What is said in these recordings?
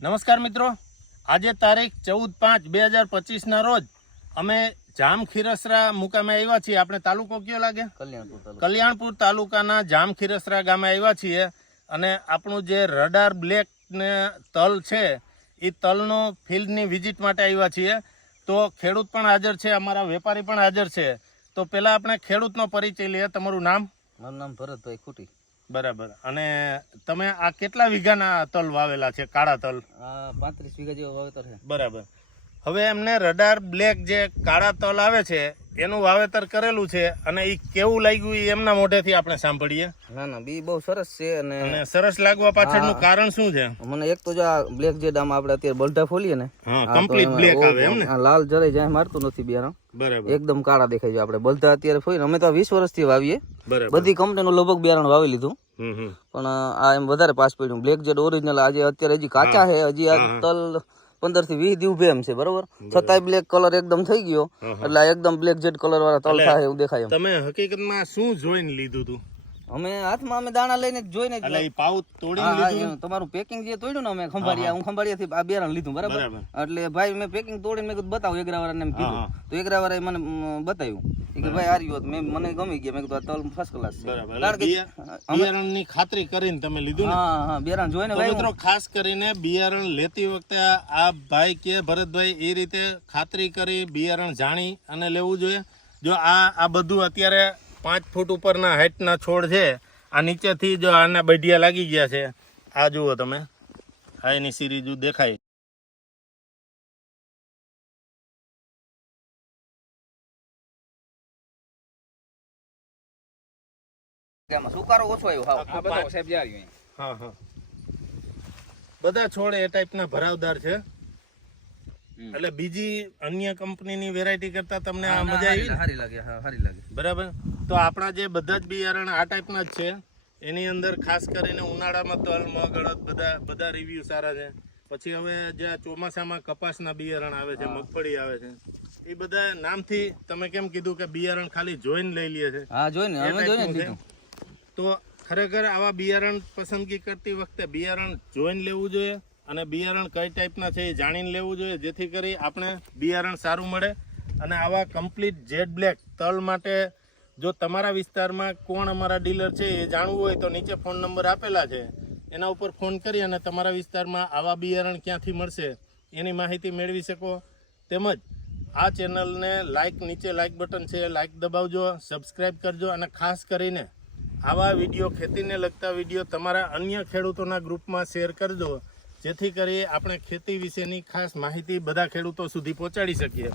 નમસ્કાર મિત્રો. આજે તારીખ ચૌદ પાંચ બે હજાર પચીસના રોજ અમે જામ ખીરસરા મુકામે આવ્યા છીએ. આપણે તાલુકો કયો લાગે? કલ્યાણપુર કલ્યાણપુર તાલુકાના જામ ખીરસરા ગામે આવ્યા છીએ અને આપણું જે રડાર બ્લેક ને તલ છે એ તલનો ફિલ્ડની વિઝિટ માટે આવ્યા છીએ. તો ખેડૂત પણ હાજર છે અમારા વેપારી પણ હાજર છે. તો પહેલાં આપણે ખેડૂતનો પરિચય લઈએ. તમારું નામ? મારું નામ ભરતભાઈ ખૂટી. બરાબર. અને તમે આ કેટલા વીઘાના તલ વાવેલા છે? કાળા તલ? આ પાંત્રીસ વીઘા જેવો વાવેતર છે. બરાબર. હવે એમને રડાર બ્લેક જે કાળા તલ આવે છે એનું વાવેતર કરેલું છે અને એ કેવું લાગ્યું એ એમના મોઢેથી આપણે સાંભળીએ? ના ના બી બહુ સરસ છે અને સરસ લાગવા પાછળનું કારણ શું છે? મને એક તો જો આ બ્લેક જે ડામ આપણે અત્યારે બલઢા ફોલીએ ને કમ્પ્લીટ બ્લેક આવે એમ ને? લાલ જરાય જાય મારતું નથી બિયારણ. બરાબર. એકદમ કાળા દેખાય છે આપણે. બલઢા અત્યારે ફોઈ અમે તો વીસ વર્ષથી વાવીએ. બધી કંપનીનું લગભગ બિયારણ વાવી લીધું. પણ આ એમ વધારે પાસ પડ્યું. બ્લેક જેડ ઓરિજિનલ આજે અત્યારે હજી કાચા છે હજી આ તલ પંદરથી વીસ દી ઉભે એમ છે બરોબર? છતાંય બ્લેક કલર એકદમ થઈ ગયો. એટલે એકદમ બ્લેક જેડ કલર વાળા તલ થાય એવું દેખાય તમે હકીકતમાં શું જોઈને લીધું હતું અમે હાથમાં અમે દાણા લઈને જોઈને એટલે એ પાઉ હા, લીધું તમારું પેકિંગ જે તોડ્યું ને અમે ખંભાળિયા હું. ખંભાળિયાથી આ બેરણ લીધું બરાબર. એટલે ભાઈ મેં પેકિંગ તોડીને મેં કીધું બતાવો એગરાવાળાને એમ કીધું. તો એગરાવાળાએ મને બતાવ્યું. કે ભાઈ આ રહ્યો. મેં મને ગમી ગયા. મેં કીધું આ તલ ફર્સ્ટ ક્લાસ છે. બરાબર. કારણ કે એટલે બિયારણની ખાતરી કરીને તમે લીધું ને? હા હા બિયારણ જોઈને ભાઈ મિત્રો ખાસ કરીને બિયારણ લેતી વખતે આ ભાઈ કે ભરતભાઈ એ રીતે ખાતરી કરી બિયારણ જાણી અને લેવું જોઈએ. જો આ આ બધું અત્યારે પાંચ ફૂટ ઉપરના હાઇટના છોડ છે. આ નીચેથી જો આના બઢિયા લાગી ગયા છે. આ જુઓ તમે. આ એની સિરીજ દેખાય. આમાં સુકારો ઓછો આવ્યો. હાવ. હા હા. બધા છોડ એ ટાઈપના ભરાવદાર છે. એટલે બીજી અન્ય કંપનીની વેરાયટી કરતા તમને આ મજા આવી સારી લાગે હા સારી લાગે. બરાબર? તો આપણા જે બધા જ બિયારણ આ ટાઈપના જ છે. એની અંદર ખાસ કરીને ઉનાળામાં તલ મગ અડદ બધા બધા રિવ્યુ સારા છે. પછી હવે જે ચોમાસામાં કપાસના બિયારણ આવે છે મગફળી આવે છે એ બધા નામથી તમે કેમ કીધું કે બિયારણ ખાલી જોઈને લઈ લે છે? હા જોઈને અમે જોઈને. લીધું. તો ખરેખર આવા બિયારણ પસંદગી કરતી વખતે બિયારણ જોઈને લેવું જોઈએ. અને બિયારણ કઈ ટાઈપના છે એ જાણીને લેવું જોઈએ. જેથી કરી આપણે બિયારણ સારું મળે અને આવા કમ્પ્લીટ જેડ બ્લેક તલ માટે જો તમારા વિસ્તારમાં કોણ અમારા ડીલર છે એ જાણવું હોય તો નીચે ફોન નંબર આપેલા છે. એના ઉપર ફોન કરી અને તમારા વિસ્તારમાં આવા બિયારણ ક્યાંથી મળશે એની માહિતી મેળવી શકો. તેમજ આ ચેનલને લાઇક નીચે લાઇક બટન છે લાઇક દબાવજો સબસ્ક્રાઈબ કરજો અને ખાસ કરીને આવા વીડિયો ખેતીને લગતા વીડિયો તમારા અન્ય ખેડૂતોના ગ્રુપમાં શેર કરજો. જેથી કરી આપણે ખેતી વિશેની ખાસ માહિતી બધા ખેડૂતો સુધી પહોંચાડી શકીએ.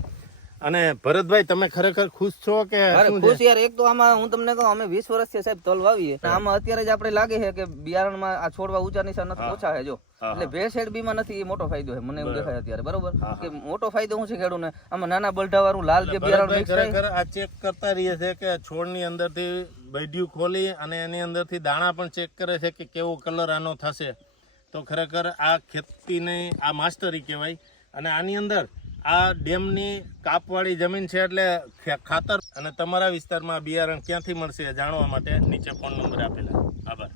અને ભરતભાઈ તમે ખરેખર ખુશ છો કે ખુશ યાર એક તો આમાં હું તમને કહું અમે 20 વર્ષથી સાહેબ તલ વાવીએ. આમાં અત્યારે જ આપણે લાગે છે કે બિયારણમાં આ છોડવા ઊંચા નીચા નથી ઓછા છે જો. હા, એટલે ભેળસેળ બીમાં નથી એ મોટો ફાયદો છે મને એવું દેખાય અત્યારે બરોબર? કે મોટો ફાયદો શું છે ખેડૂતને? આમાં નાના બલઢા વાળું લાલ જે બિયારણ મિક્સ થાય. આ ચેક કરતા રહીએ છે કે છોડની અંદરથી બૈડ્યું ખોલી અને એની અંદરથી દાણા પણ ચેક કરે છે કે કેવો કલર આનો થશે. તો ખરેખર આ ખેતીની આ માસ્ટરી કહેવાય. અને આની અંદર આ ડેમની કાપવાળી જમીન છે એટલે ખાતર અને તમારા વિસ્તારમાં બિયારણ ક્યાંથી મળશે જાણવા માટે નીચે ફોન નંબર આપેલા. આભાર.